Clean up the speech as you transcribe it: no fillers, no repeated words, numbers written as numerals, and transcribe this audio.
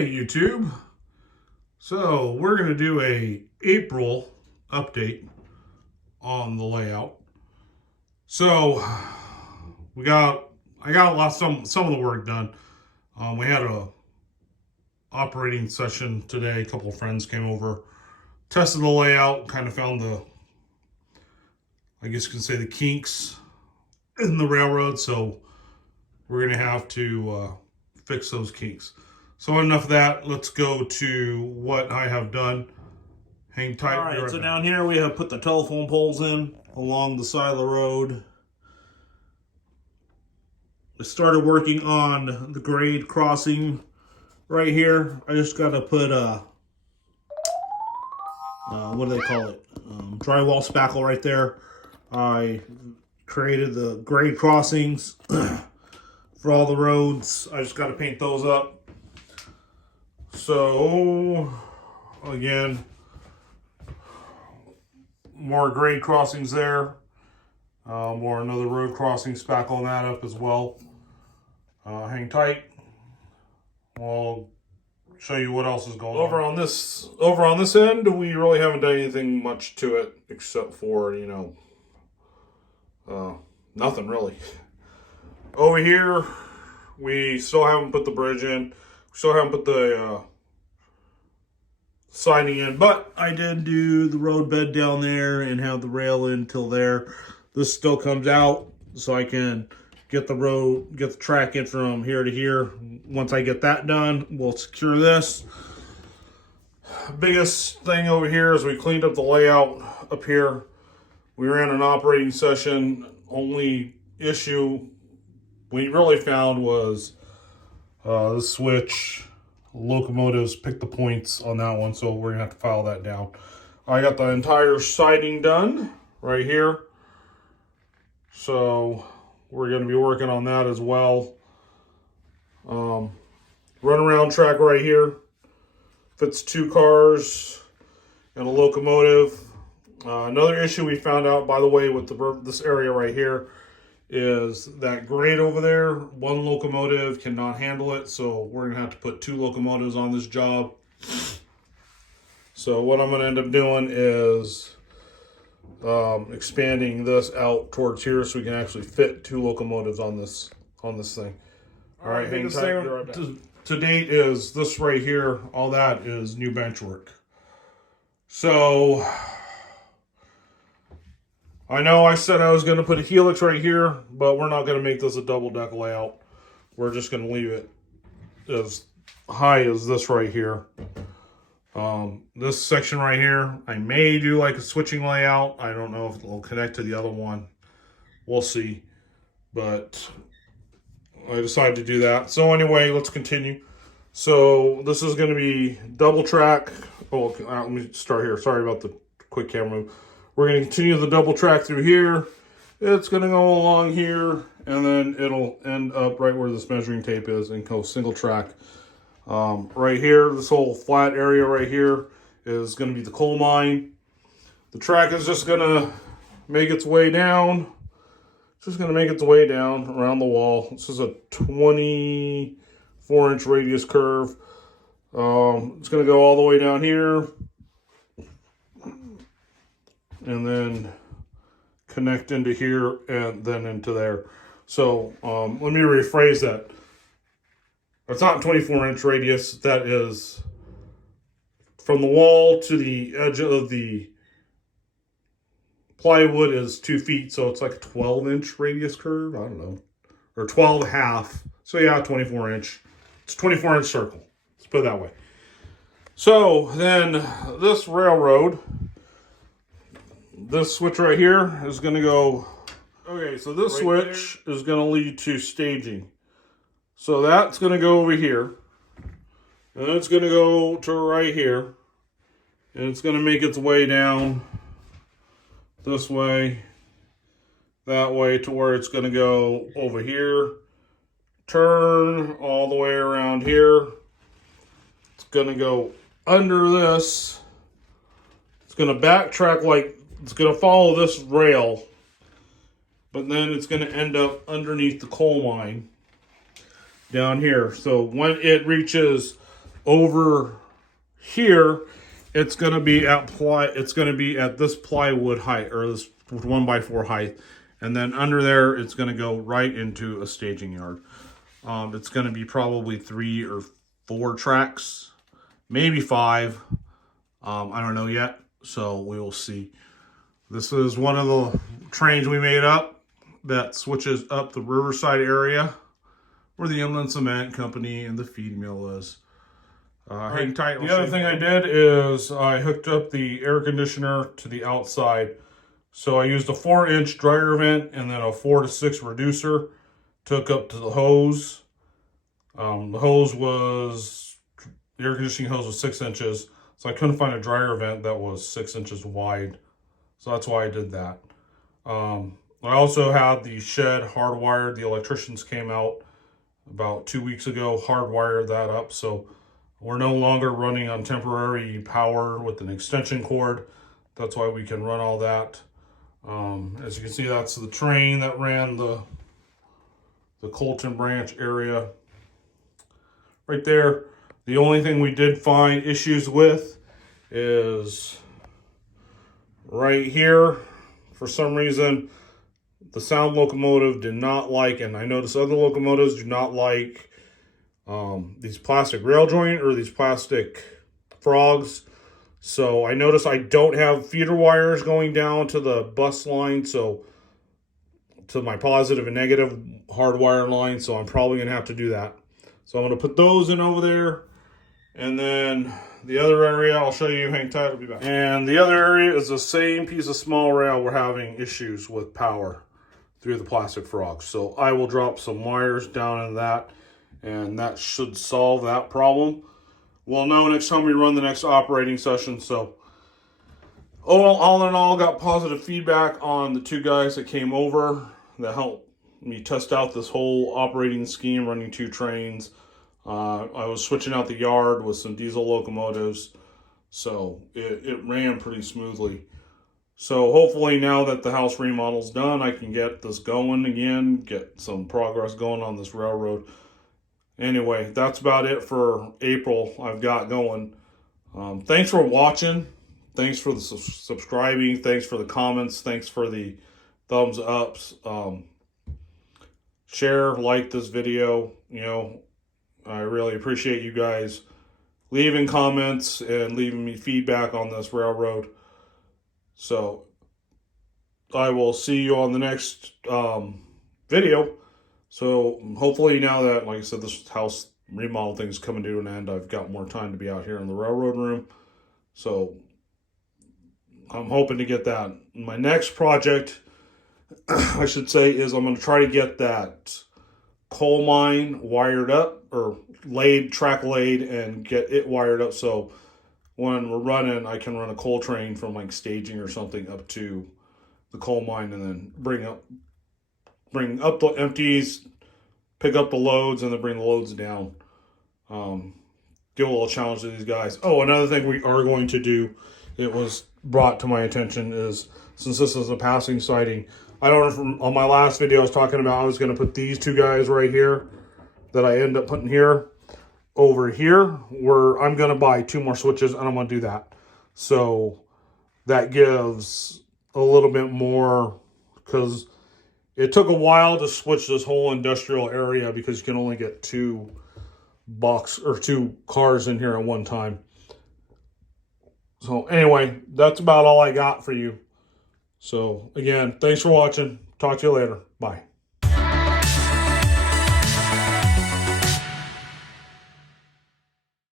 Hey YouTube. So we're going to do a April update on the layout. So I got some of the work done. We had a operating session today. A couple of friends came over, tested the layout, kind of found I guess you can say the kinks in the railroad. So we're going to have to fix those kinks. So enough of that. Let's go to what I have done. Hang tight. All right, so down here we have put the telephone poles in along the side of the road. I started working on the grade crossing right here. I just got to put what do they call it? Drywall spackle right there. I created the grade crossings for all the roads. I just got to paint those up. So, again, more grade crossings there. More another road crossing, spackling that up as well. Hang tight. We'll show you what else is going on. Over on this end, we really haven't done anything much to it except for, nothing really. Over here, we still haven't put the bridge in. We still haven't put the siding in, but I did do the road bed down there and have the rail in till there. This still comes out, so I can get the track in from here to here. Once I get that done, we'll secure this. Biggest thing over here is we cleaned up the layout up here. We ran an operating session. Only issue we really found was the switch. Locomotives picked the points on that one, so we're gonna have to file that down. I got the entire siding done right here, so we're gonna be working on that as well. Runaround track right here fits 2 cars and a locomotive. Another issue we found out, by the way, with this area right here is that grade over there. 1 locomotive cannot handle it, so we're gonna have to put 2 locomotives on this job. So what I'm gonna end up doing is expanding this out towards here so we can actually fit 2 locomotives on this thing. All right, hang tight. To date is this right here. All that is new bench work. So I know I said I was going to put a helix right here, but we're not going to make this a double deck layout. We're just going to leave it as high as this right here. This section right here, I may do like a switching layout. I don't know if it'll connect to the other one. We'll see. But I decided to do that. So anyway, let's continue. So this is going to be double track. Oh, let me start here. Sorry about the quick camera move. We're going to continue the double track through here. It's going to go along here, and then it'll end up right where this measuring tape is and go single track. Right here, this whole flat area right here is going to be the coal mine. The track is just going to make its way down. It's just going to make its way down around the wall. This is a 24-inch radius curve. It's going to go all the way down here, and then connect into here and then into there. So let me rephrase that. It's not 24-inch radius. That is from the wall to the edge of the plywood is 2 feet. So it's like a 12-inch radius curve. I don't know. Or 12.5. So yeah, 24-inch. It's a 24-inch circle. Let's put it that way. So then this railroad, this switch right here is going to go, okay, so this switch is going to lead to staging. So that's going to go over here, and then it's going to go to right here, and it's going to make its way down this way, that way, to where it's going to go over here, turn all the way around here. It's going to go under this. It's going to backtrack like, it's going to follow this rail, but then it's going to end up underneath the coal mine down here. So when it reaches over here, it's going to be at this plywood height, or this 1x4 height, and then under there it's going to go right into a staging yard. It's going to be probably 3 or 4 tracks, maybe 5. I don't know yet, so we will see. This is one of the trains we made up that switches up the Riverside area where the Inland Cement Company and the feed mill is. Hang tight. The other thing I did is I hooked up the air conditioner to the outside. So I used a 4-inch dryer vent and then a 4 to 6 reducer to hook up to the hose. The air conditioning hose was 6 inches. So I couldn't find a dryer vent that was 6 inches wide. So that's why I did that. I also had the shed hardwired. The electricians came out about 2 weeks ago, hardwired that up. So we're no longer running on temporary power with an extension cord. That's why we can run all that. As you can see, that's the train that ran the Colton Branch area. Right there. The only thing we did find issues with is right here. For some reason, the sound locomotive did not like, and I noticed other locomotives do not like these plastic rail joint or these plastic frogs. So I noticed I don't have feeder wires going down to the bus line, so to my positive and negative hardwire line, so I'm probably gonna have to do that. So I'm gonna put those in over there, and then the other area I'll show you. Hang tight, I'll be back. And the other area is the same piece of small rail. We're having issues with power through the plastic frogs, so I will drop some wires down in that, and that should solve that problem. We'll know next time we run the next operating session. So all in all, got positive feedback on the 2 guys that came over that helped me test out this whole operating scheme, running 2 trains. I was switching out the yard with some diesel locomotives, so it ran pretty smoothly. So hopefully now that the house remodel's done, I can get this going again, get some progress going on this railroad. Anyway, that's about it for April I've got going. Thanks for watching. Thanks for the subscribing. Thanks for the comments. Thanks for the thumbs ups. Share, like this video. You know, I really appreciate you guys leaving comments and leaving me feedback on this railroad. So I will see you on the next video. So hopefully now that, like I said, this house remodel thing is coming to an end, I've got more time to be out here in the railroad room. So I'm hoping to get that. My next project, I should say, is I'm going to try to get that coal mine wired up, or track laid, and get it wired up so when we're running, I can run a coal train from like staging or something up to the coal mine, and then bring up the empties, pick up the loads, and then bring the loads down. Give a little challenge to these guys. Oh, another thing we are going to do, it was brought to my attention, is since this is a passing sighting, I don't know if on my last video I was talking about I was going to put these 2 guys right here that I end up putting here over here, where I'm going to buy 2 more switches, and I'm going to do that. So that gives a little bit more, because it took a while to switch this whole industrial area because you can only get 2 cars in here at one time. So anyway, that's about all I got for you. So again, thanks for watching. Talk to you later. Bye.